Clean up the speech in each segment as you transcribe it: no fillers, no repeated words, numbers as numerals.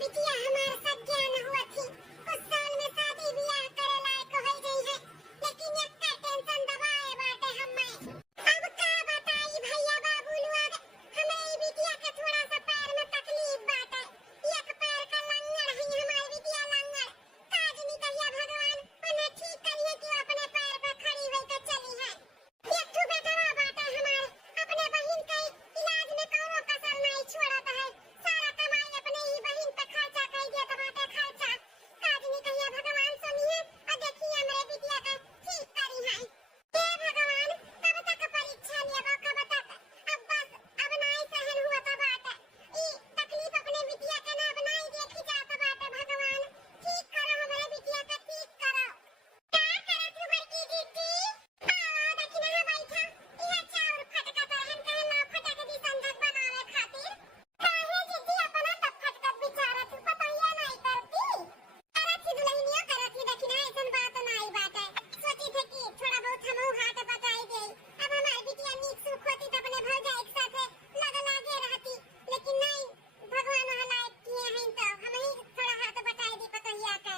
बिटिया हमार सब ज्ञान हुआ थी कुछ साल में शादी ब्याह करे लायक हो गई है, लेकिन एक टेंशन दबाए बाटे हमें। अब का बताई भैया बाबू लोग, हमें बिटिया के थोड़ा सा पैर में तकलीफ बाटे, एक पैर का लंगड़ है हमारी बिटिया लंगड़। काज नहीं कहिया भगवान उन्हें ठीक करिए कि वो अपने पैर पे खड़ी होकर चली है। एक ठो बेटवा बाटे हमारे, अपने बहन के इलाज में कौनो कसर नहीं छोड़ता है, सारा कमाई अपने ही बहन पे खर्चा कर दिया बाटे खर्चा। काज नहीं कहिया भगवान सुनिए और देखिए हमरे बिटिया का ठीक करी है। हे भगवान कब तक परीक्षा लेबो, कब तक? अब बस अब नहीं सहन हुआ था बाटे, ई तकलीफ अपने बिटिया के ना बनाई देखी जाता बाटे। भगवान ठीक करो हमरे बिटिया का, ठीक करो। का करत हो बड़की दीदी? आओ देखी ना बैठा, इहा चाउर फटकत रहन कहे ना फटक दी संजक बनावे खातिर। काहे दीदी अपना तब फटकत बिचारत पतैया नहीं करती? करत ही दुल्हनिया करत ही देखी ना, ऐसन बात नहीं बाटे। सोची थे कि थोड़ा बहुत हमहू हाथ बटाई देई, अब हमारी बिटिया नीक सुख होती तो अपने भौजा एक साथे लगे रहती, लेकिन नहीं भगवान हलायक किए हैं तो हम ही थोड़ा हाथ बटाई दी पतैया के।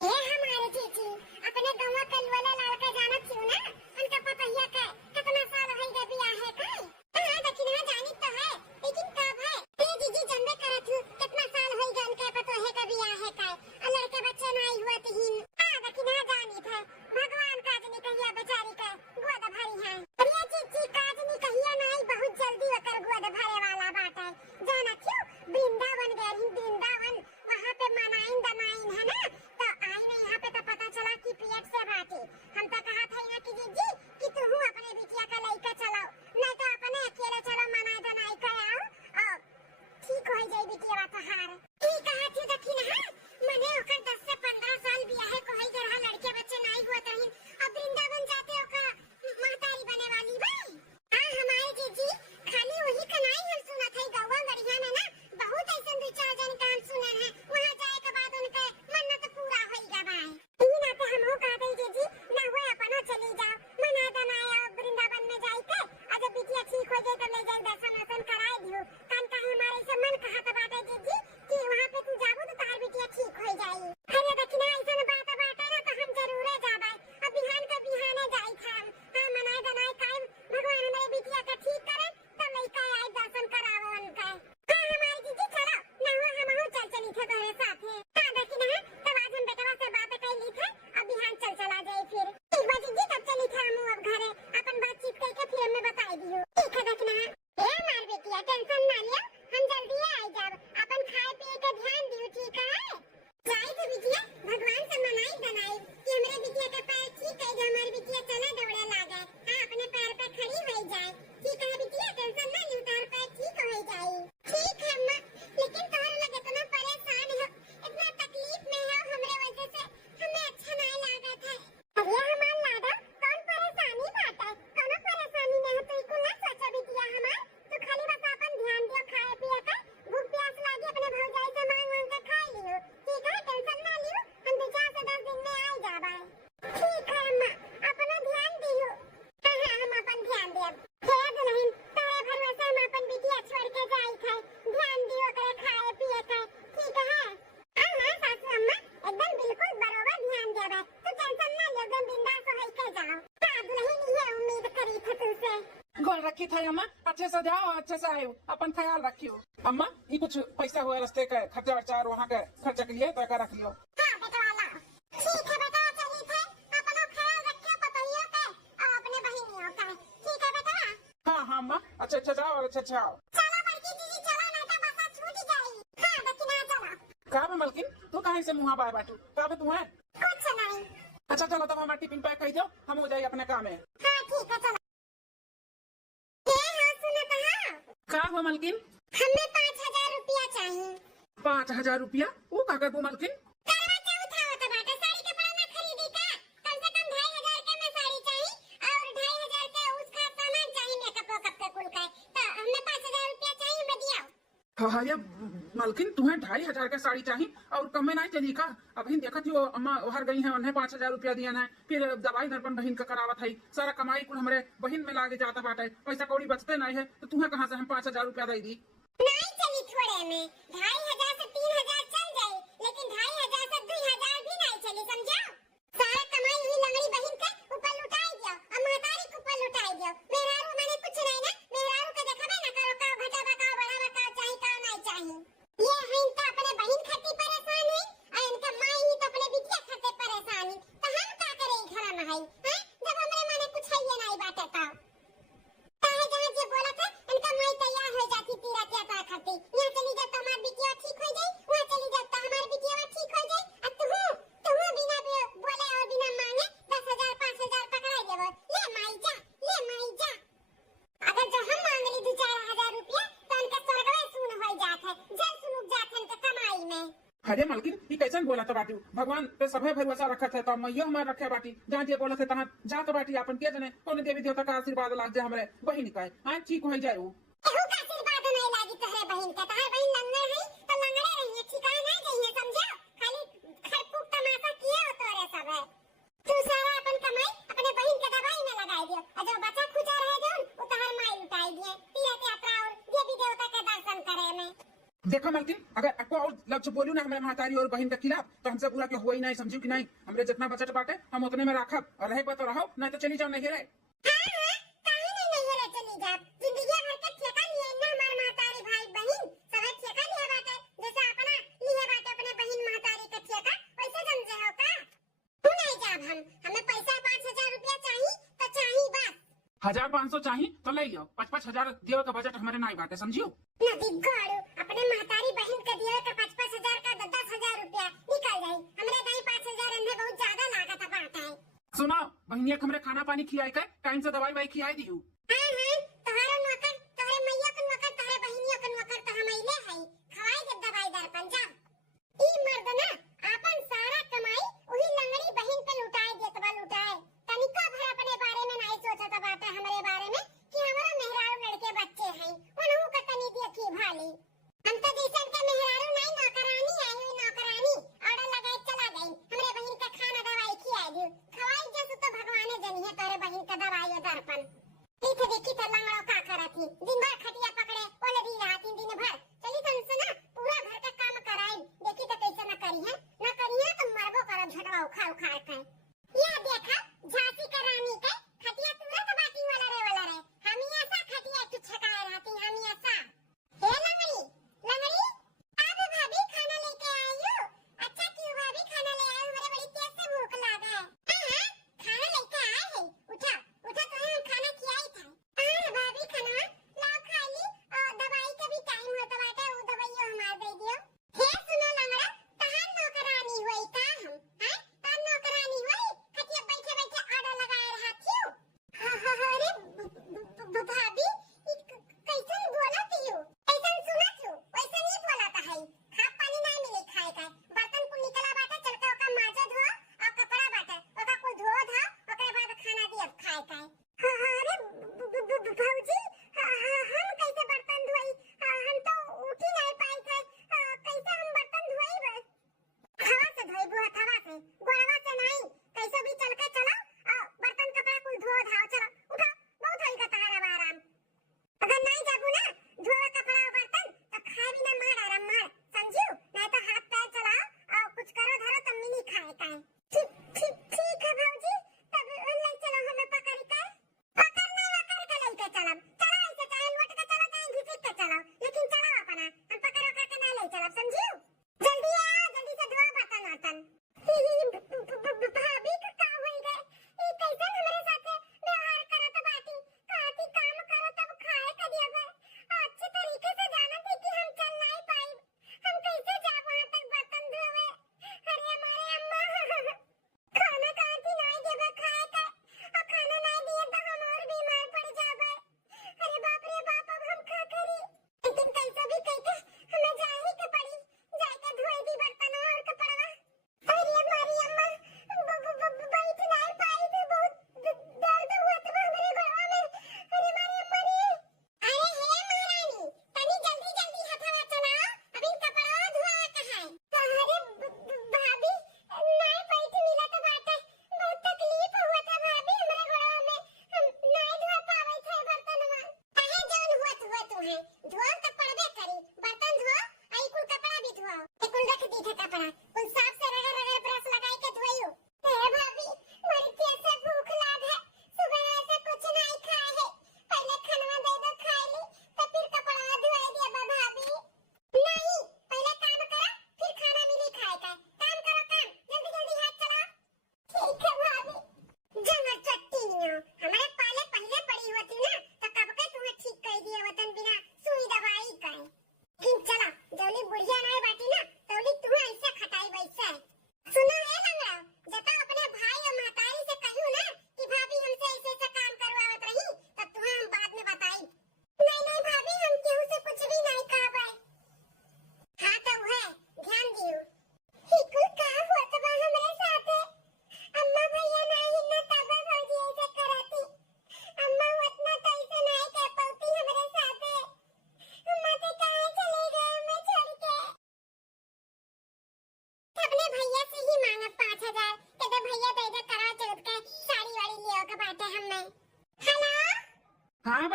ए हमारे जीजी अपने गांव के वाला लड़का जानत क्यों ना, उनका पतैया के कितना साल हो गए बियाह है का? हां देखी ना जानी तो है, लेकिन कब है? ए जीजी जन्मे करत हूं कितना साल हो गए उनके पतोहे का बियाह है का, और लड़के बच्चे नहीं हुआ तीन। हां देखी ना जानी था, भगवान काज नहीं कहिया बेचारी का गोद भरी है। अरे जीजी काज नहीं कहिया नहीं, बहुत जल्दी होकर गोद भरे वाला बात है। जाना क्यों वृंदावन गए, वृंदावन वहां पे मनाइन दनाइन है ना, तो आई नहीं यहाँ पे तो पता चला कि पेट से बाटी। हम तो कहा था ना कि जीजी कि तुम अपने बिटिया का लइका चलाओ, नहीं तो अपने अकेले चलो मनाई दनाई कर आओ और ठीक हो जाए बिटिया तहार। ठीक कहा थी देखी ना, मने ओकर 10 से 15 साल बियाह को होई के रहा, लड़के बच्चे नहीं हुआ तहिन अब वृंदावन जाते ओका महतारी बने वाली भाई। हां हमारे जीजी खाली वही का नहीं हम सुना था, गौवा गढ़िया में ना बहुत ऐसे दो चार जन का हम सुने हैं, वहां जाए के बाद उनके मन्नत पूरा होइगा भाई। ई ना तो हमहु कह दे जीजी ना हुए अपना चली जाओ मना दनाया वृंदावन में जाई के, आज बिटिया ठीक हो जाए तो ले जाए दर्शन वर्शन कराए दियो। कान का हमारे से मन कहा तो बाटे जीजी कि वहां पे तू जाबो तो तार बिटिया ठीक हो जाई। अरे देखना ऐसा बात बाटे ना तो हम जरूर जाबे, अब बिहान का बिहाने जाई थाम। हां मनाए दनाए कायम भगवान हमारे बिटिया का ठीक करे तो लइका आए दर्शन करावो उनका। हां हमारी जीजी चलो ना हुआ हमहु चली थे तोरे साथे। हां देखी ना तब आज हम बेटवा से बात कर ली थे, अब बिहान चला जाए फिर। एक बार जीजी तब चली थे हम अब घरे अपन बातचीत करके फिर हमें बताई दियो। ठीक है देखना ए मार बेटिया टेंशन ना लियो, हम जल्दी आ जाब, अपन खाए पिए के ध्यान दियो ठीक है? जाए तो बिटिया भगवान से मनाई दनाई कि हमरे बिटिया का पैर ठीक है, जो हमारी बिटिया चले दौड़े लागे, हां अपने पैर पे खड़ी हो जाए। ठीक है बिटिया टेंशन ना लियो, तार पैर ठीक हो जाए। ठीक है अम्मा, लेकिन तोहर लगे इतना परेशान हो, इतना तकलीफ में हो हमरे वजह से, हमें अच्छा नहीं लागत है। अरे हमार लाडा कौन परेशानी बाटे, कोनो परेशानी नहीं तो इको ना सोचो बिटिया हमार, तो खाली बस अपन ध्यान दियो खाए पिए का, भूख प्यास लागी अपने भौजाई से मांग मांग के खा लियो। ठीक है टेंशन ना लियो, हम 2-4 से 10 दिन में आ जाबे। ठीक है अम्मा अपना ध्यान दियो। हां हां हम अपन ध्यान देब। हे दुल्हन तोरे भरोसे हम अपन बिटिया छोड़ के जाई थे, ध्यान दियो करे खाए पिए के ठीक है? हां हां सासू अम्मा एकदम बिल्कुल बरोबर ध्यान देबे, तो टेंशन ना लियो, एकदम बिंदास होई के जाओ। हां दुल्हन ये उम्मीद करी थी तुझसे। गोल रखी था अम्मा, अच्छे से जाओ अच्छे से आयो, अपन ख्याल रखियो। अम्मा ये कुछ पैसा हुआ रास्ते का खर्चा वर्चा और वहाँ के खर्चा के लिए तो का रख लियो। हां बेटा वाला ठीक है बेटा, चली थे अपना ख्याल रखियो पतैया के और अपने बहनियों का। ठीक है बेटा? हाँ हाँ अम्मा अच्छे अच्छे जाओ और अच्छे अच्छे आओ। चलो बड़की दीदी चलो नहीं तो बस छूट जाएगी। हां देखना चलो। का बे मलकिन तू कहाँ से मुँह बाय बाटू, का बे तू है? कुछ नहीं। अच्छा चलो तब हमारा टिफिन पैक कर दो, हम हो जाए अपने काम में। हां ठीक है चलो। ये हां सुनो कहां? का हो मलकिन? हमें 5000 रुपया चाहिए। 5000 रुपया? वो का कर मलकिन? करवा चौथ आओ तो बाटा साड़ी कपड़ा ना खरीदी का, कम से कम 2500 के में साड़ी चाहिए और 2500 के उसका सामान चाहिए मेकअप वेकअप के कुल का, तो हमें 5000 रुपया चाहिए, मैं दिया। हाँ ये मलकिन तुम्हें 2500 के साड़ी चाहिए और कम में नहीं चली का? अभी देखा थी वो अम्मा हर गई है, उन्हें 5000 रुपया दिया है, फिर दवाई दर्पण बहन का करावत है, सारा कमाई कुल हमारे बहन में लागे जाता बाटे, पैसा कौड़ी बचते नहीं है, तो तुम्हें कहाँ से हम 5000 रुपया दे दी? नहीं चली थोड़े में 2500 से 3000 चल अरे मालकिन ये कैसे बोला था बाटी भगवान पे सभे भरोसा रखा था तो मैयो हमार रखे बाटी जहाँ जे बोला थे तहाँ जा तो बाटी अपन के जने कौन देवी देवता का आशीर्वाद लाग जाए हमरे बहिन का हाँ ठीक हो जाए वो केहू का आशीर्वाद नहीं लागी तोहरे बहिन के। तोहर बहिन लंगड़ है तो लंगड़े रहिए, ठिकाना नहीं जइए, समझो। खाली खरपूक तमाशा किए हो तोरे सब है। तू सारा अपन कमाई अपने बहिन के दवाई में लगाई दियो और जो बचा खुचा रह गयो वो तोहर माई लुटाई दिए तीर्थ यात्रा और देवी देवता के दर्शन करे में। देखो मालकिन अगर आपको और लक्ष्य बोलू ना हमारे महतारी और बहन के खिलाफ तो हमसे पूरा के हुआ ही नहीं, समझू कि नहीं। हमरे जितना बजट बाटे हम उतने में रखब और रहे तो रहो नहीं तो चली जाओ नहीं रहे। हाँ हाँ, काहे नहीं रहे चली जा। जिंदगी भर के ठेका लिए ना हमार महतारी भाई बहन सब ठेका लिए बाटे, जैसे अपना लिए बाटे अपने बहन महतारी के ठेका वैसे समझे हो का। तू नहीं जाब हम, हमें पैसा 5,000 रुपया चाहिए तो चाहिए बस। 1,500 चाहिए तो ले लो, 5,000 दियो का बजट हमारे नहीं बाटे, समझियो। नदी गाड़ू अपने महतारी बहन के दिए के 5,000 का 10,000 रुपया निकल जाए। हमरे दाई 5,000 अंदर बहुत ज्यादा लागत बाटा है। सुनो बहनिया हमरे खाना पानी खियाई के टाइम से दवाई वाई खियाई दियो। हाँ हाँ, तोहरा नौकर तोहरे मैया के नौकर तोहरे बहनिया के नौकर तो हम अइले हई, खवाई दे दवाई दर्पण जा। ई मर्द ना अपन सारा कमाई वही लंगड़ी बहन पे लुटाए देत बा लुटाए। तनिका भर अपने बारे में नहीं सोचत बाटे हमरे बारे में कि हमारा मेहरारू लड़के बच्चे हैं उन्हों का तनी देखी भाली। हम तो जैसन के मेहरारू नहीं नौकरानी आई हुई नौकरानी ऑर्डर लगाए चला गई हमरे बहन का खाना दवाई खियाई दी खवाई जैसे तो भगवाने जनी है तोरे बहन का दवाई और दर्पण। इथे देखी तो लंगड़ो का करती दिन भर खटिया पकड़े ओले दी रात दिन भर चली तन से ना पूरा घर का काम कराई देखी तो कैसे न करी है तो मरबो करब झटवा उखाड़ उखाड़ के। ये देखा झांसी का रानी के खटिया तुरंत बाटी वाला रे हम ऐसा खटिया तू छकाए रहती हम ऐसा। हे लंगड़ी लंगड़ी अब भाभी खाना लेके आई हो। अच्छा क्यों भाभी खाना ले आई हो, मुझे बड़ी तेज से भूख लगा है। हां खाना लेके आए हैं, उठा उठा तो हम खाना खिलाई था। हां भाभी खाना लाओ खा ली और दवाई का भी टाइम होता बाटे वो दवाइयो हमार दे दियो। हे सुनो लंगड़ा तहां नौकरानी होई का हम हैं तहां नौकरानी होई खटिया बैठे बैठे ऑर्डर लगाए रहा क्यों। अरे भाभी कैसन बोलत हो, ऐसन सुनत हो वैसे नहीं बोलता है। खा पानी नहीं मिले खाए का बर्तन को निकला बाटे चल के ओका माजा धो और कपड़ा बाटे ओका को धो धा ओकरे बाद खाना दियब खाए का। अरे भौजी हम कैसे बर्तन धोई, हम तो उठ ही नहीं पाई थे, कैसे हम बर्तन धोई बस हवा से धोई बुआ हवा से गोड़वा से नहीं कैसे भी चल के चलो और बर्तन कपड़ा कुल धो धाओ चलो उठो बहुत होई का तहारा आराम। अगर नहीं जाबू ना धोए कपड़ा और बर्तन तो खाए भी ना मार आराम मार समझू नहीं तो हाथ पैर चलाओ और कुछ करो धरो तब मिली खाए का। ठीक है भौजी तब ले चलो हमें पकड़ के पकड़ने वकर के लेके चलब चलो ऐसे चाहे लौट के चलो चाहे घिसट के चलो लेकिन चलो अपना हम पकड़ के नहीं ले चलब समझू। जल्दी आओ जल्दी से धो बर्तन वर्तन। भाभी का होई गए ई कैसे हमरे साथे व्यवहार करत बाटी कहती काम करो तब खाए का दिया अच्छे तरीके से जाना थी कि हम चल नहीं पाई हम कैसे जा वहां तक बर्तन धोवे। अरे हमारे अम्मा खाना खाती नहीं देबे खाए का और खाना नहीं दिए तो हम और बीमार पड़ जाबे। अरे बाप रे बाप अब हम का करी लेकिन कैसे भी कहके हमें जाही के पड़ी जाके धोए दी बर्तन और कपड़ा। अरे हमारी अम्मा बैठ नहीं पाई थी बहुत दर्द हुआ था हमारे गलवा में। अरे हमारी अम्मा रे अरे हे महारानी तनी जल्दी जल्दी हथवा चलाओ अभी कपड़ा धोआ का है। अरे भाभी नहीं बैठ मिला तो बाटे बहुत तकलीफ हुआ था भाभी हमारे गलवा में हम नहीं धो पावे थे बर्तनवा। काहे जौन हुआ तू है धोआ तो पड़बे करी बर्तन धो आई कुल कपड़ा भी धोओ ए कुल रख दी थे कपड़ा कुल साफ से रगड़ रगड़ ब्रश लगाई के धोइयो। हे भाभी बड़ी तेज से भूख लाग है सुबह से कुछ नहीं खाए है पहले खाना दे दो खा ली तो फिर कपड़ा धोए दिया भाभी। नहीं पहले काम करो फिर खाना मिली खाए का काम करो काम जल्दी जल्दी हाथ चलाओ। ठीक है भाभी जंगल चट्टी नियो हमारे पाले पहले पड़ी होती ना तो कब के तुम्हें ठीक कर दिए वतन बिना सुई दवाई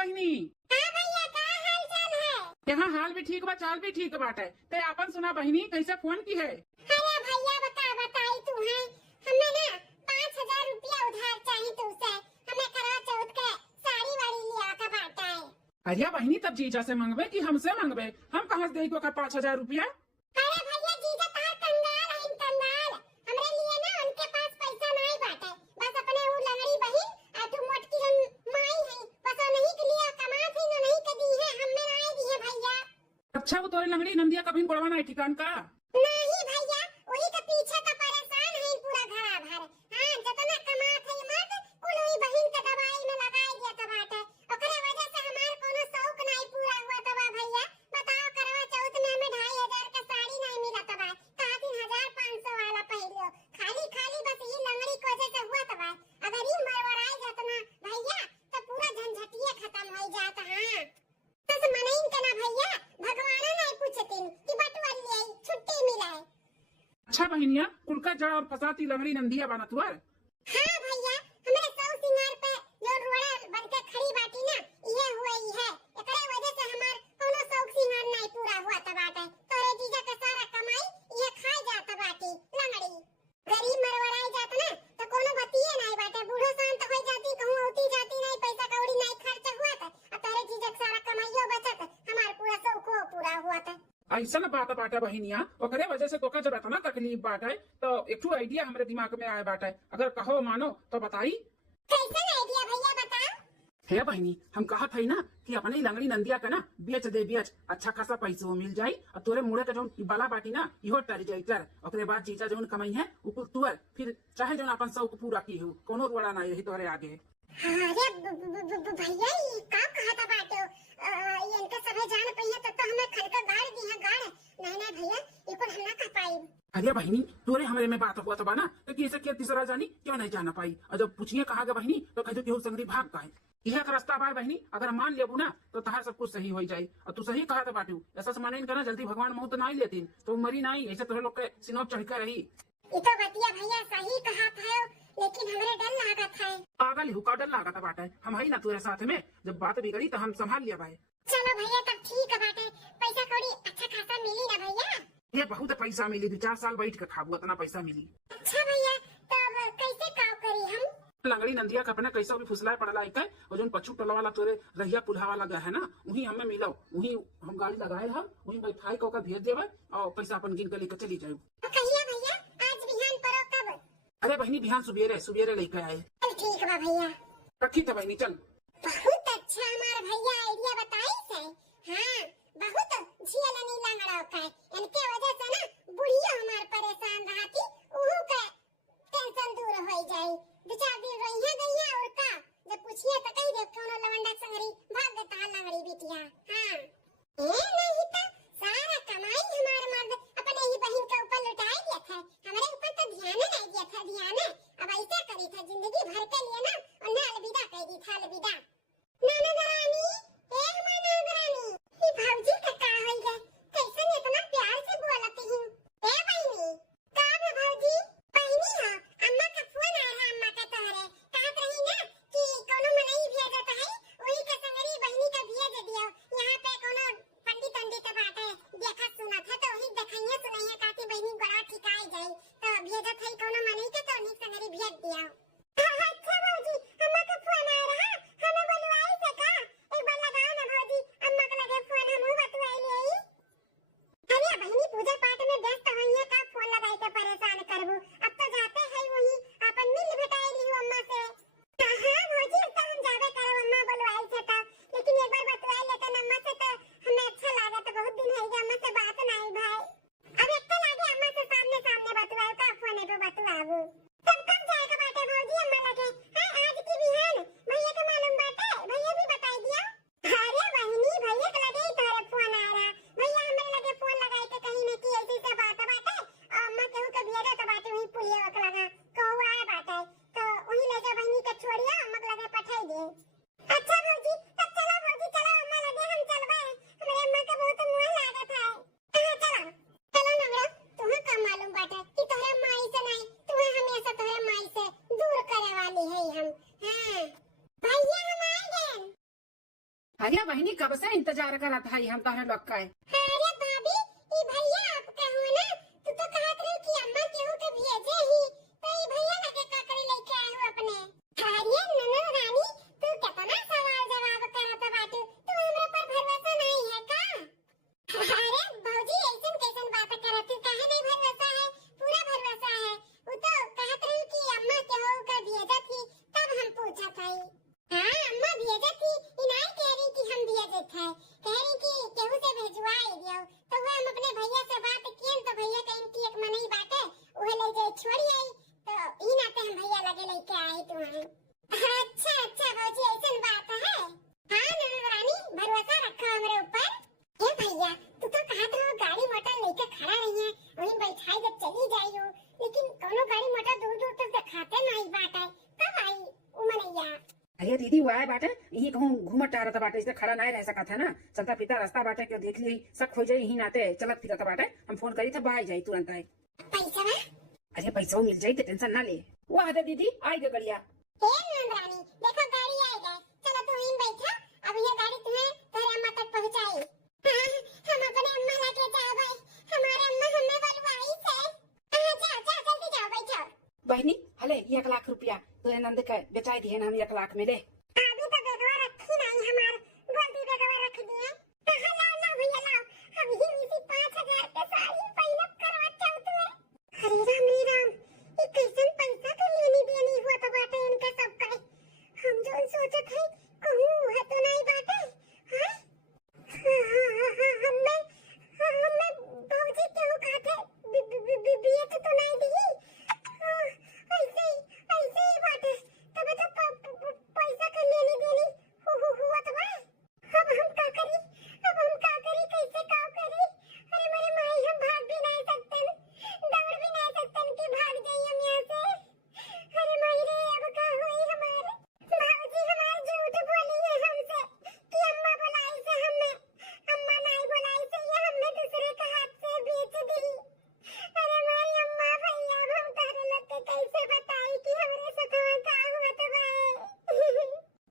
बहनी। हाँ भैया, का हाल चाल है? यहाँ हाल भी ठीक बा, चाल भी ठीक बाटे। ते आपन सुना बहनी, कैसे फोन की है? अरे भैया बताई तू है, हमें ना 5,000 रुपया उधार चाहिए तुमसे। हमें करवा चौथ के साड़ी वाड़ी लिया का बाटा है। अरे बहनी, तब जीजा से मांगबे कि हमसे मांगबे? हम कहाँ से दे को का 5,000 रुपया? अरे भैया जीजा तार कंगाल है, कंगाल। हमरे लिए ना उनके पास पैसा नहीं बाटे, बस अपने वो लंगड़ी बहन और तू मोटकी जन माई है, बस नहीं के लिए कमा थी न नहीं के दी है, हमें नहीं दी है भैया। अच्छा, वो तोरे लंगड़ी नंदिया कभी गोड़वा नहीं ठिकान का? नहीं भैया, वही के पीछे तो परेशान है पूरा घरा भर। हां, जितना कमा थे मत कुल वही बहन के दवाई में लगाई दिया त बाटे, ओकरे वजह से हमार कोनो शौक नहीं पूरा हुआ तबा भैया। बताओ, करवा चौथ में हमें 2,500 का साड़ी नहीं मिला तबा, का 3,500 वाला पहलियो। खाली खाली बस ये लंगड़ी की वजह से हुआ तबा। अगर ये मरवराई जात ना भैया तो पूरा झंझटिया खत्म हो जात। हां, तस मनइन के ना भैया, भगवान नहीं पूछतिन कि बटुआ ले छुट्टी मिलाए। अच्छा बहनिया, कुलका जड़ और फसाती लंगड़ी नंदिया बनत हुआ। हाँ भैया, हमारे सौ सिंगार पे जो रोड़ा बन के खड़ी बाटी ना, ये हुई है। एकरे वजह से हमार कोनो शौक सिंगार नहीं पूरा हुआ त बाटे। तोरे जीजा के सारा कमाई ये खाई जात बाटी लंगड़ी। गरीब मरवराई जात ना तो कोनो बतिये नहीं बाटे, बूढ़ो शांत हो जाती, कहूं होती जाती नहीं, पैसा कौड़ी नहीं खर्च हुआ त और तोरे जीजा के सारा कमाईयो बचत, हमार पूरा शौको पूरा हुआ त। ऐसा बात बाटा बहनिया, ओकरे वजह से तोका जब इतना तकलीफ बाटे तो एक ठो आइडिया हमरे दिमाग में आए बाटे। अगर कहो मानो तो बताई। कैसन आइडिया भैया बताओ? हे बहनी, हम कहत है ना कि अपने लंगड़ी नंदिया का ना बेच दे, बेच अच्छा खासा पैसा मिल जाई और तोरे मुड़े का जो बाला बाटी ना इहो टर जाई टर। ओकरे बाद जीजा जो कमाई है ऊपर तुअर, फिर चाहे जो अपन शौक पूरा की हो, कोनो रोड़ा नहीं रही तोरे आगे। अरे भैया, ये का कहता बाटो? ये इनका सभे जान पहिया तो हमें खलका गाड़ दी है गाड़। नहीं भैया, ये को हम ना कर पाई। अरे बहनी, तोरे हमरे में बात हुआ तो बाना तो कैसे क्या तीसरा जानी क्यों नहीं जाना पाई? और जब पूछिए कहा गया बहनी तो कह दो कि संगरी भाग का है। यह एक रास्ता बा बहनी, अगर मान लेबू ना तो तहार सब कुछ सही हो जाये। और तू सही कहा था बाटू, ऐसा माने करना जल्दी भगवान मुंह तो नहीं लेती तो मरी नहीं, ऐसे तोरे लोग के सिनोप चढ़कर रही। ये तो बतिया भैया सही कहा था, लेकिन हमरे डर लागत है। पागल हुका डर लागत बाटे, हम है ना तेरे साथ में, जब बात बिगड़ी तो हम संभाल लिया भाई। चलो भैया, तब ठीक है बाटे। पैसा कौड़ी अच्छा खासा मिली ना भैया? ये बहुत पैसा मिली, 2-4 साल बैठ के खाबू इतना पैसा मिली। अच्छा भैया, तब कैसे काम करी हम? लंगड़ी नंदिया का अपने कैसा भी फुसलाए पड़ला है और जो पछू टोला वाला तोरे रहिया पुल्हा वाला गया है ना, वही हमें मिलो, वही हम गाड़ी लगाए हम, वही बैठाई को भेज देवे और पैसा अपन गिन के लेकर चली जाए। कहिए भैया, आज बिहान परो कब? अरे बहनी, बिहान सुबेरे सुबेरे लेकर आए। ठीक बा भैया। रखी तो बहनी, चल। बहुत अच्छा हमार भैया आइडिया बताई से। हाँ, बहुत झियलनी लंगड़ा का है। इनके वजह से ना बुढ़िया हमार परेशान रहती, उहू के टेंशन दूर हो जाई। 2-4 दिन रहिया गईया और का जब पूछिए तो कही दे कोनो लवंडा संगरी भाग गता लंगड़ी बिटिया। हाँ, ए नहीं तो सारा कमाई हमार मर्द अपने ही बहन के ऊपर लुटाई दिया था, हमारे ऊपर तो ध्यान नहीं दिया था। ध्यान अब ऐसा करी था जिंदगी भर के लिए ना, और ना अलविदा कह दी था, अलविदा। ननद रानी, ए हमार ननद रानी, ये भौजी का का होई गए? कैसे इतना प्यार से बोलती हूँ? ए बहनी, का बा भौजी? बहनी हो, अम्मा का फोन आया है, अम्मा का तोहरे कहत रही ना कि कोनो मनई भेजत है, वही के संगरी बहनी का भेज दियो। यहाँ पे कोनो पंडित अरे बहनी कब से इंतजार करत है हम तारे लोग का। अरे भाभी ई भैया आप कहो ना, तू तो कहत रही कि अम्मा केहू के भेजे ही, तो ई भैया लगे का करे लेके आए हो अपने। अरे ननद रानी, तू कितना सवाल जवाब करत बाटू, तू हमरे पर भरोसा नहीं है का? अरे भौजी ऐसन कैसन बात करत, तू काहे नहीं भरोसा है? पूरा भरोसा है। वो तो कहत रही कि अम्मा केहू के भेजे थी, तब हम पूछत हई। हाँ अम्मा भेजे थी, ई नहीं कह रही कि हम भेजे थे, कह रही कि केहू से भेजवाई दियो। तो वो हम अपने भैया से बात किए तो भैया कहीं की एक मनई बाटे वो ले जाए छोड़ी आई, तो ई नाते हम भैया लगे लेके आए तुम्हारे। अच्छा अच्छा भौजी ऐसन बात है। हाँ ननद रानी भरोसा रखो हमरे ऊपर। ए भैया तू तो कहत रहो गाड़ी मोटर लेके खड़ा रही है, वहीं बैठाई जब चली जाइयो, लेकिन कोनो गाड़ी मोटर दूर दूर तक दिखाते नहीं बाटे, कब आई उ मनैया? अरे दीदी वो आए बाटे यही कहूँ घूमत टहरत बाटे, इसलिए खड़ा नहीं रह सकत है ना। चलता फिरता रास्ता बाटे क्यों देख ली सब खो जाई यही नाते चलत फिरत बाटे। हम फोन करी था बाहर जाई तुरंत आए। पैसा बा? अरे पैसा मिल जाई तो टेंशन ना ले। वो आदे दीदी आई गए गड़िया। हे नंदरानी देखो गाड़ी आ गई, चलो तुम यहीं बैठो, अब ये गाड़ी तुम्हें तेरे अम्मा तक पहुंचाई। हम अपने अम्मा लेके जाओ भाई, हमारे अम्मा हमें बुलवाई से। जाओ जाओ जल्दी जाओ बैठो। बहनी हले 1 लाख रुपया तो नंद का बेचाई दिए ना हम 1 लाख में ले। अभी तो बेगवा रखी नहीं हमार, बोलती बेगवा रख दिए। लाओ लाओ भैया लाओ, हम ही इसी 5000 के साड़ी पहले करवा चौथ में। रे राम, ये कैसन पैसा के लेनी देनी हुआ तो बाटे इनके सब का। हम जो सोचत है कहूँ है तो नहीं बाटे। हां हमें भौजी केहू कहते बिया तो नहीं दी। ऐसे ही बाटे, तबे तो पैसा के लेनी देनी हुआ तो बा। अब हम का करी, कैसे का करी? अरे मेरे माई हम भाग भी नहीं सकते, दौड़ भी नहीं सकते कि भाग जाइए हम यहाँ से। अरे माई रे अब का हुई हमारे? भाऊजी हमारे झूठ बोली है हमसे कि अम्मा बुलाई से हमें, अम्मा नहीं बुलाई से ये हमने दूसरे के हाथ से बेच दी। अरे माई अम्मा भैया हम तारे लोग के कैसे बताई कि हमारे साथ का हुआ तो भाई?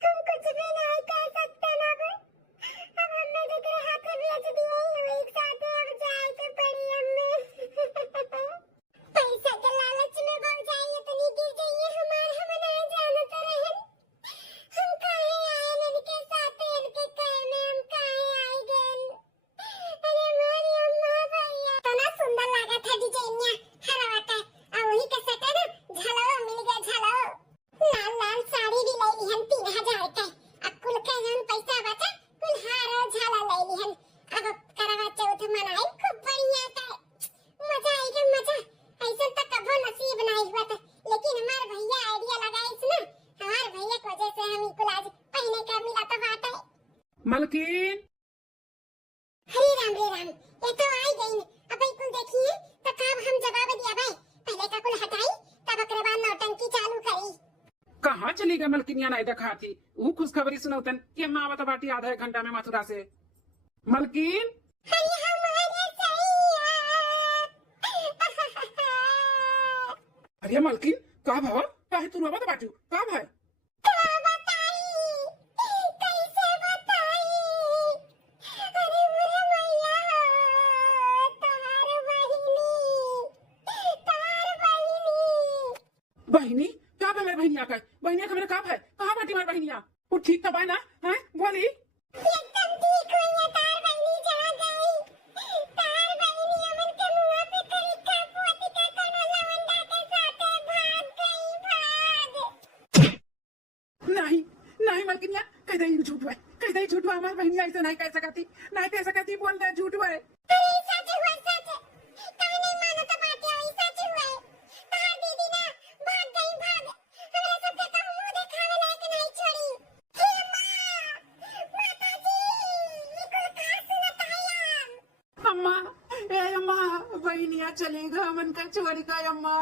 हम कुछ भी नहीं कह सकते ना अब हमने दूसरे हाथ से बेच दिए, एक साथ अब जाए तो पड़ी हमें। पैसा के लालच में भौजाई इतनी गिर गई है हमार, हम नहीं जानते रहन। हम काहे आए इनके साथ, इनके कहने हम काहे आए गए? अरे हमारी अम्मा भैया इतना सुंदर लगा था डिजाइनिया हरावता, और वही के सटे ना झलवा मिल गया झलवा। लाल लाल साड़ी भी ले ली हम 3000 का, अब कुल के जन पैसा बचा कुल हार और झाला ले ली हम। अब करवा चौथ मनाई खूब बढ़िया था, मजा आएगा मजा। ऐसा तो कभी नसीब नहीं हुआ था, लेकिन हमारे भैया आइडिया लगाए इसने, हमारे भैया की वजह से हम कुल आज पहने का मिला तो बात है। मलकिन हरे राम ये तो आई गई। अब कुल देखिए तो कब हम जवाब दिया भाई, पहले का कुल हटाई तब अकरे बाद नौटंकी चालू करी। कहाँ चली गई मलकिनिया नहीं देखा थी? वो खुशखबरी सुनौतन कि अम्मा आवत बाटी आधा 1 घंटा में मथुरा से। मलकिन अरे हमारे सैया अरे मलकिन का भव काहे तू रोवत बाटू का भाई? कैसे बताई? अरे मेरे मैया तार बहिनी का बा मेरे बहनिया का? बहनिया का मेरे का है? कहाँ बाटी मेरे बहनिया? वो ठीक तो बा ना? हैं बोली एकदम ठीक हुई है, तार बहनी जहाँ गई। तार बहनी अमन के मुँह पे करी का पोती का कोनो लवंडा के साथे भाग गई, भाग। नहीं नहीं मलकिनिया कह दे झूठ है, कह दे झूठ है। हमारी बहनिया ऐसे नहीं कह सकती बोल दे झूठ है। अरे सच हुआ सच, काहे नहीं मानो तो बात है, सच हुआ है। तार दीदी ना भाग गई, भाग। हमरा सबके कहूँ मुँह दिखावे लायक नहीं छोड़ी। हे माँ, माताजी, ये कुल कहाँ सुनत है? अम्मा ए अम्मा बहनिया चलेगा मन का छोड़ी का अम्मा,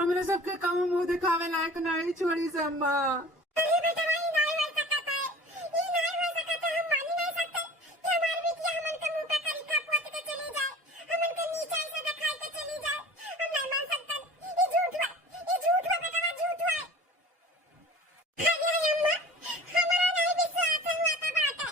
हमरे सबके काम मुंह दिखावे लायक नहीं छोड़ी से अम्मा। अरे बेटा भाई नहीं हो सकता है, ये नहीं हो सकता, हम मान ही नहीं सकते कि हमारी बिटिया हमन के मुंह पे करी का पोत के चली जाए, हमन के नीचे ऐसे दिखाई के चली जाए। हम नहीं मान सकते, ये झूठ है, बेटा झूठ है। अरे अम्मा हमारा नहीं विश्वास हुआ था बात है,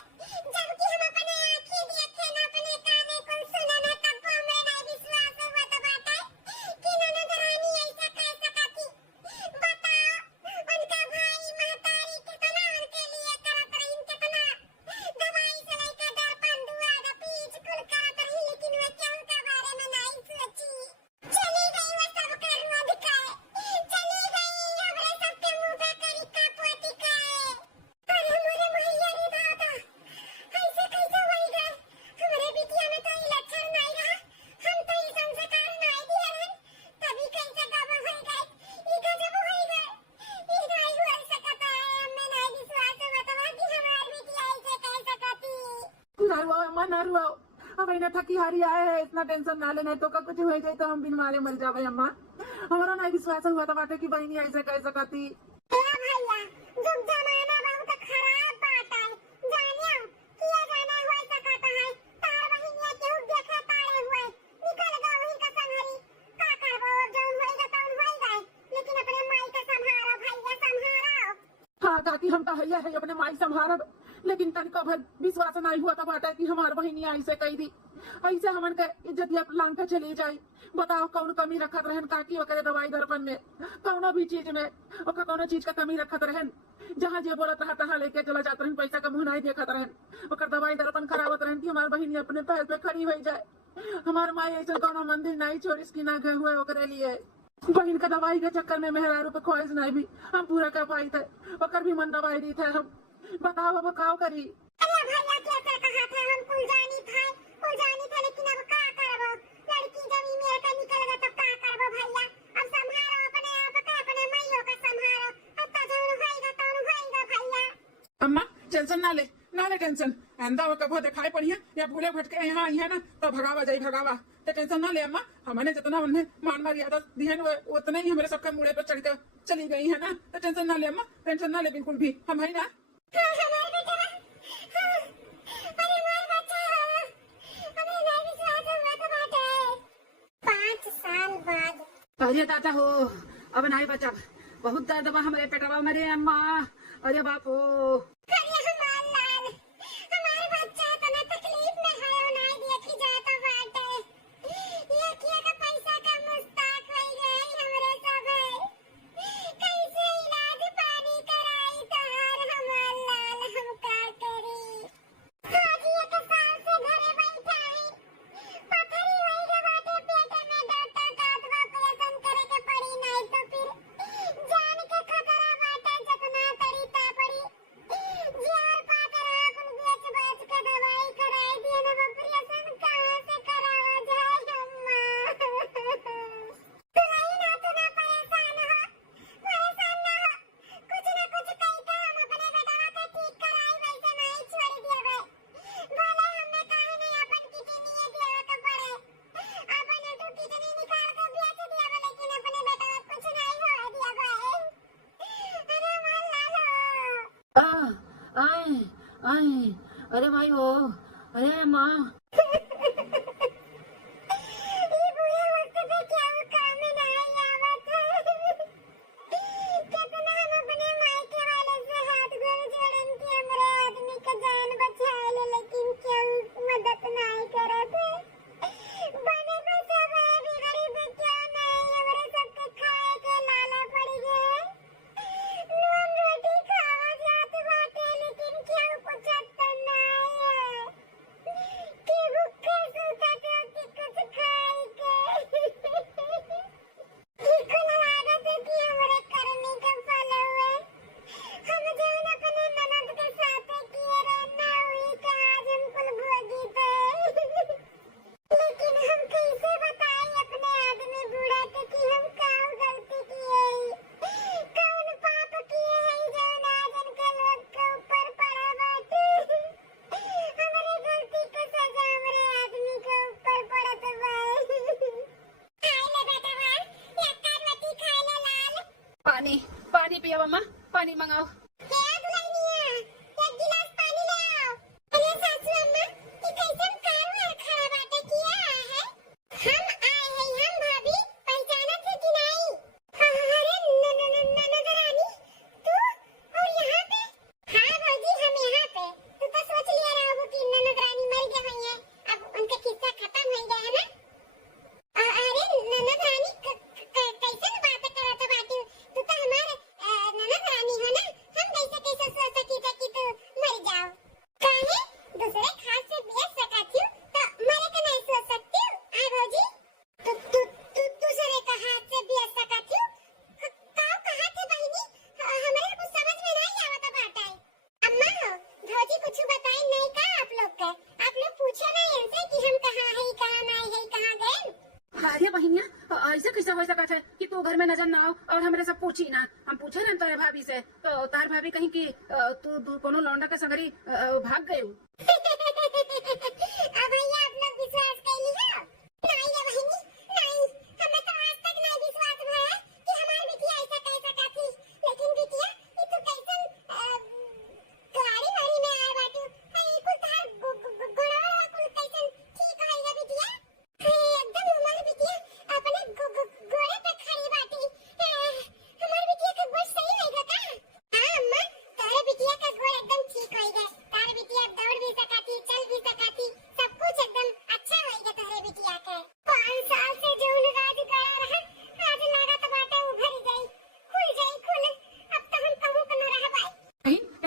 अम्मा ना रुआओ, अब इन्हें थकी हारी आए है, इतना टेंशन ना लेना, तो का कुछ हो जाए तो हम बिन मारे मर जावे अम्मा। हमारा नहीं विश्वास हुआ था बाटे की बहनी ऐसे कह सकती। भैया जुग जमाना बहुत खराब बात है, जानियो किया जाना हो सकता है। तार बहिनिया केहू देखे तारे हुए निकल गए वही का संहरी का करबो, जौन होएगा तौन होएगा, लेकिन अपने माई के संभारो भैया, संभारो। हाँ काकी हम तो हैया है अपने माई संभारब, लेकिन तनिको भर विश्वास नहीं हुआ था बाटे की हमार बहनी ऐसे कही दी, ऐसे हमन के इज्जत लांग के चली जाए। बताओ कौन कमी रखत रहन काकी ओकरे दवाई दर्पण में, कौनो भी चीज में ओकर कौनो चीज का कमी रखत रहन, जहाँ जे बोलत रहा तहाँ लेके चला जात रहन, पैसा का मुंह नहीं देखत रहन, ओकर दवाई दर्पण करावत रहन कि हमार बहिनी अपने पैर पे खड़ी हो जाए। हमार माई ऐसे कौनो मंदिर नहीं छोड़िस की ना गए हुए ओकरे लिए। बहन का दवाई के चक्कर में मेहरारू पे ख्वाहिश नहीं भी हम पूरा कर पाई थे, ओकर भी मन दवाई दी थे हम। बताओ अब काव करी। अरे भैया कैसे कहा था हम कुल जानी था, लेकिन अब का करबो, लड़की जमी मेरे का निकल गया तो का करबो भैया। अब संभारो अपने आप का, अपने माईओ का संभारो, अब तो जौन होएगा तौन होएगा भैया। अम्मा टेंशन ना ले टेंशन, आंदा वो कभो दिखाई पड़िया या भूले भटके यहाँ आई है ना तो भगावा जाई भगावा, तो टेंशन ना ले अम्मा। हमने जितना उन्हें मान मर्यादा दी है उतना ही हमारे सबके मुड़े पर चढ़ कर चली गई है ना, तो टेंशन ना ले अम्मा, टेंशन ना ले बिल्कुल भी, हम है ना। हाँ, हमारे बेटा, हाँ, अरे हमारा बच्चा, हमें नहीं विश्वास हुआ था बाटे। 5 साल बाद अरे दादा हो, अब नहीं बचा, बहुत दर्द बा हमारे पेटवा मेरे अम्मा, अरे बापो। अरे हमार लाल, हमारे बच्चा इतना तकलीफ में है और नहीं देखी जाता बाटे। ये किया का पैसा का मुस्ताक हो गई हमरे सब है, कैसे इलाज पानी कराई तार हमार लाल, हम का करी। आज एक साल से घरे बैठा है, पथरी होई गे बाटे पेट में, डॉक्टर का ऑपरेशन करे के पड़ी, नहीं तो फिर जान के खतरा बाटे, जितना तरीका पड़ी जीवन पाकर अपन बेच बाच के दवाई कराई दिए ना, ऑपरेशन कहाँ से करावा जाए अम्मा। तू नहीं ना, तू ना परेशान ना हो, कुछ ना कुछ कही के हम अपने बेटवा के ठीक कराई, वैसे नहीं छोड़ दिए भले हमें काहे नहीं अपन किडनी दिए के पड़े, अपन तो किडनी निकाल के बेच दिया, लेकिन अपने बेटवा कुछ नहीं हो दिया। अरे मां लालो आए आए, अरे भाई हो, अरे माँ। ये बुरे वक्त पे क्या वो काम में नहीं आवत है। कितना हम अपने मायके वाले से हाथ गोड़ जोड़न कि हमरे आदमी का जान बचा ले, लेकिन क्यों मदद नहीं करत है। बने पे सब है भी गरीब क्यों नहीं, हमरे सबके खाए के लाला पड़ गए, नून रोटी खावा जात बाटे, लेकिन क्यों कुछ अत्तर नहीं है कि भूखे सूतत हो कि कुछ खाए के। ठीक न लागत है कि हमरे करनी के फल हुए, हम जौन अपने ननद के साथ किए रहना हुई कि आज हम कुल भोगी थे। लेकिन हम कैसे बताएं अपने आदमी बूढ़ा के कि हम कौन गलती किए, कौन पाप किए हैं जौन आज इनके लोग के ऊपर पड़ा बाटे। हमरे गलती के सजा हमरे आदमी के ऊपर पड़त बा। खाए ले बेटा बा, लक्का रोटी खाए ले लाल। पानी पानी पियो अम्मा, पानी मंगाओ। हे दुल्हनिया, एक गिलास पानी ले आओ। अरे सासू अम्मा, ये कैसन कारवार खड़ा बाटे किया है? हम आए हैं, हम भाभी, पहचानत है कि नहीं? अरे ननद रानी, तू और यहाँ पे? हाँ भौजी, हम यहाँ पे। तू तो सोच लिया रहोगे कि ननद रानी मर गई हुई है, अब उनका किस्सा खत्म हो गया है ना? अरे ननद रानी कैसन बात करत बाटी, तू तो हमारे ननद रानी हो ना, हम कैसे सोच सकी थे कि तू मर जाओ। काहे दूसरे खास से बेच सकती हूँ तो मरे का नहीं सोच सकती हूँ। आ भौजी, तू दूसरे का हाथ से बेच सकती हूँ, काव कहा थे बहनी, हमारे कुछ समझ में नहीं आवत बाटा है। अम्मा हो, भौजी कुछ बताई नहीं का आप लोग के, आप लोग पूछे नहीं इनसे कि हम कहाँ है, कहाँ नहीं है, कहाँ गए। अरे बहिनिया, ऐसे कैसे हो सकता है कि तू घर में नजर ना आओ और हमरे सब पूछी ना, हम पूछे ना तारे भाभी से, तो तार भाभी कहीं कि तू कोनो लौंडा के संगरी भाग गई।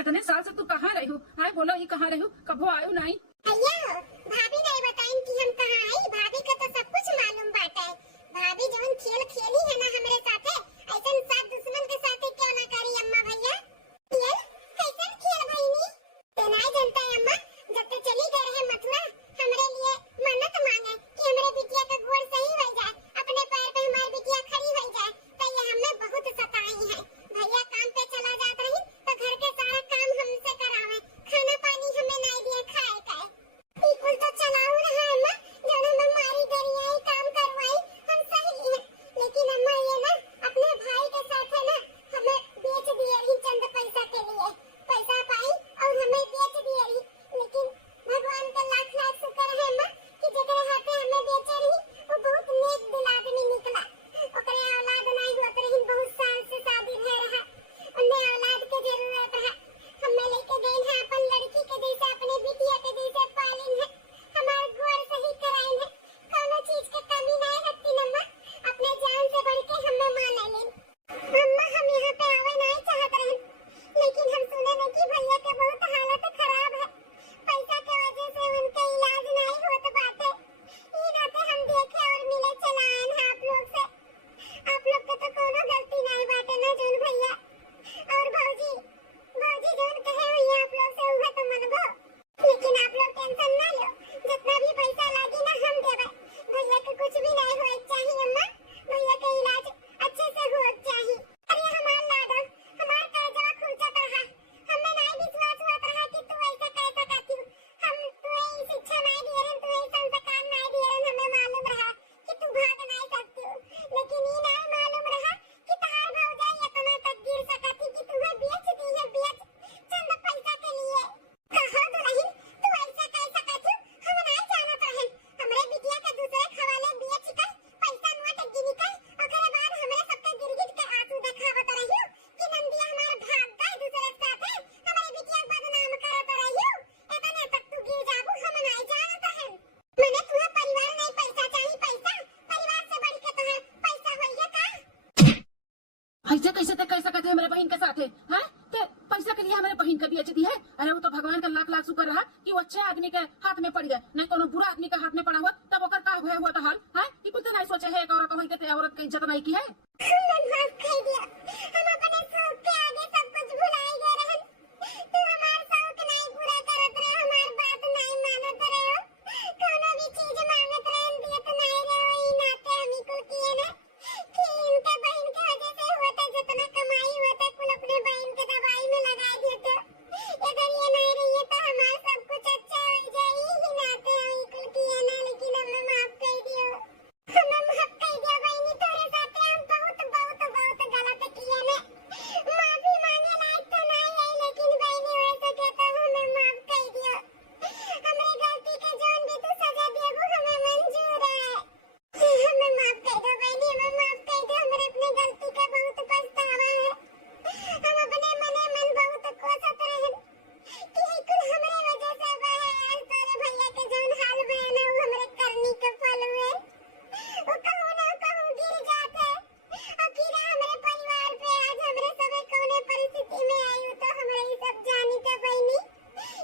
इतने साल से तू कहाँ रही हो? हाय बोलो ये कहाँ रही हो? कभो आयो नहीं? भैया हो, भाभी नहीं बताइन कि हम कहाँ आई। भाभी का तो सब कुछ मालूम बाटे। भाभी जवन खेल खेली है ना हमरे साथे, ऐसन साथ दुश्मन के साथे क्यों ना करी अम्मा भैया। खेल कैसन खेल भईनी ते नहीं जानता है अम्मा। जब तक चली गए रहे मथुरा, हमरे लिए मन्नत मांगे कि हमरे बिटिया का गोड़ सही हो जाए, अपने पैर पे हमारी बिटिया खड़ी हो जाए। तो ये हमें बहुत सताई है। भैया काम पे चला जात रही तो घर के सारा काम हमसे करावे, खाना पानी हमें नहीं दिए खाए का। बिल्कुल तो चलाऊ रहा अम्मा, जो हमें मारी देरी है काम करवाई हम सही है। लेकिन अम्मा ये ना अपने भाई के साथ है ना हमें बेच दिए ही चंद पैसा के लिए। पैसा पाई और हमें बेच दिए ही। लेकिन भगवान का लाख लाख शुक्र है अम्मा कि जेकरे हाथे हमें बेचे रही वो बहुत नेक दिल आदमी निकला। ओकरे औलाद नहीं होत रही, बहुत साल से शादी भय रहा, उन्हें औलाद के जरूरत है। हमें लेके गए हैं अपन लड़की के जैसे, अपने बिटिया के जैसे पालिन है, हमारे गोड़ सही कराइन है। कोनो चीज के कमी नहीं रहती अम्मा, अपने जान से बढ़ के हमें मान लेन। अम्मा हम यहाँ पे आवे नहीं चाहत रहे, लेकिन हम सुने न कि भैया के बहुत हालत खराब है। पैसा के वजह से उनका इलाज नहीं होत बाटे। ई नाते हम देखे और मिले चलाएन है आप लोग से। आप लोग के तो कोनो गलती नहीं बाटे ना जोन भैया और भौजी जोन कहे हुई आप लोग से उहे तो मनबो। लेकिन आप लोग टेंशन ना लो, जितना भी पैसा लागी ना हम देबे। भैया के कुछ भी नहीं होए चाहिए अम्मा, भैया के इलाज अच्छे से होए चाहिए। अरे हमार लाडो, हमार कर्जवा खुलचत रहा, हमें नहीं विश्वास होत रहा कि तू ऐसा कैसा करती। हम तुम्हें शिक्षा नहीं दिए रहे, तुम्हें संस्कार नहीं दिए रहे, हमें मालूम रहा कि तू भाग नहीं सकती। लेकिन ये नहीं मालूम रहा कि तार भौजाई इतना तक गिर सकती कि तुम्हें बेच दी है, बेच चंद पैसा के लिए। कहो तो नहीं तू ऐसा कैसा करती, हम नहीं जानत रहे। हमरे बिटिया के दूसरे खवाले बेच कर पैसा नोट गिनी कर ओकरे बाद हमरे सबके गिरगिट के आंसू दिखावत रहियो कि नंदिया हमार भाग गई दूसरे के साथे, हमारी बिटिया के बदनाम करत रहियो। इतने तक तू गिर जाबू हम नहीं जानत रहे। मने तुम्हें परिवार नहीं पैसा चाहिए, पैसा परिवार से बढ़ के तुम्हें पैसा होइए का। ऐसे कैसे ते कैसा कहते हमारे बहन के साथ है? हाँ ते पैसा के लिए हमारे बहन का बेच दी है? अरे वो तो भगवान का लाख लाख शुक्र रहा कि वो अच्छे आदमी के हाथ में पड़ गया, नहीं कोनो बुरा आदमी के हाथ में पड़ा हुआ तब ओकर का हुआ तो हाल। हाँ ये कुछ नहीं सोचे है, एक औरत होई के ते औरत की इज्जत नहीं की है। हमने माफ कर दिया, हम अपने शौक के आगे सब कुछ भुलाए गए रहन। तू हमार शौक नहीं पूरा करत रहे, हमार बात नहीं मानत रहे हो, कोनो भी चीज मांगत रहन दियत नहीं रहे। ई नाते हम कुल किए ना कि इनके बहन के वजह से होता जितना कमाई होता कुल अपने बहन के दवाई में लगा देते। अगर ये नहीं रही तो हमारा सब कुछ अच्छा हो जाए। ही नाते हम कुल किए ना, लेकिन हमें माफ कर दियो, हमें माफ कर दिया बहनी। तोरे साथे हम बहुत बहुत बहुत गलत किए ना। माफी मांगे लायक तो नहीं है, लेकिन बहनी हो सके तो हमें माफ कर दियो। हमरे गलती के जोन भी तू सजा देबू हमें मंजूर है। हमें माफ कर दो बहनी, हमें माफ कर दो। हमरे अपने गलती का बहुत पछतावा है। हम अपने मने मन बहुत कोसत रहन कि ई कुल हमरे वजह से बा है। आज तोरे भैया के जोन हाल बा ना वो हमरे करनी के फल हुए। वो कहूं ना कहूं गिर जाते। अकेला हमरे परिवार पे आज हमरे सबे कौने परिस्थिति में आई तो हमरे ई सब जानी के बहनी।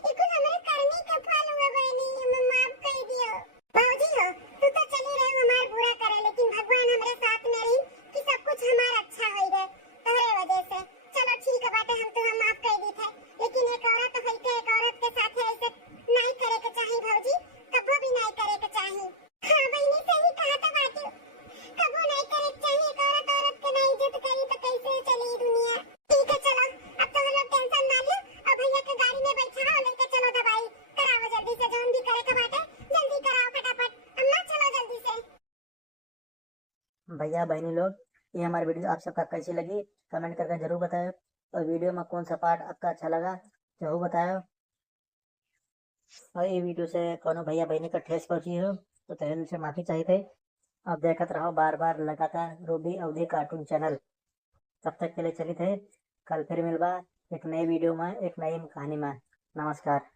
ई कुल हमरे करनी के फल हुए बहनी, हमें माफ कर दियो। भौजी हो तू तो चली रही हमार बुरा करे, लेकिन भगवान हमरे साथ में रही कि सब कुछ हमारा अच्छा होई रहे तोहरे वजह से। चलो ठीक है बाटे, हम तो माफ कर दी थे, लेकिन एक औरत होई के एक औरत के साथ ऐसे नहीं करे के चाहिए भौजी, कबो भी नहीं करे के चाहिए। हाँ बहनी सही कहा था बाटू, कबो नहीं करे के चाहिए। एक औरत औरत के नहीं इज्जत करी तो कैसे चली दुनिया। ठीक है चलो अब तो हम लोग टेंशन ना लो और भैया के गाड़ी में बैठा और लेके चलो दवाई कराओ जल्दी से, जोन भी करे के बाटे जल्दी कराओ फटाफट। अम्मा चलो जल्दी से। भैया बहनी लोग, ये हमारी वीडियो आप सबका कैसी लगी कमेंट करके जरूर बताएं, और वीडियो में कौन सा पार्ट आपका अच्छा लगा जरूर बताएं। और ये वीडियो से कोनो भैया बहनी का ठेस पहुंची हो तो तहे से माफी चाहिए थे। अब देखते रहो बार बार लगातार रूबी अवधी कार्टून चैनल। तब तक के लिए चली थे, कल फिर मिलबा एक नई वीडियो में एक नई कहानी में। नमस्कार।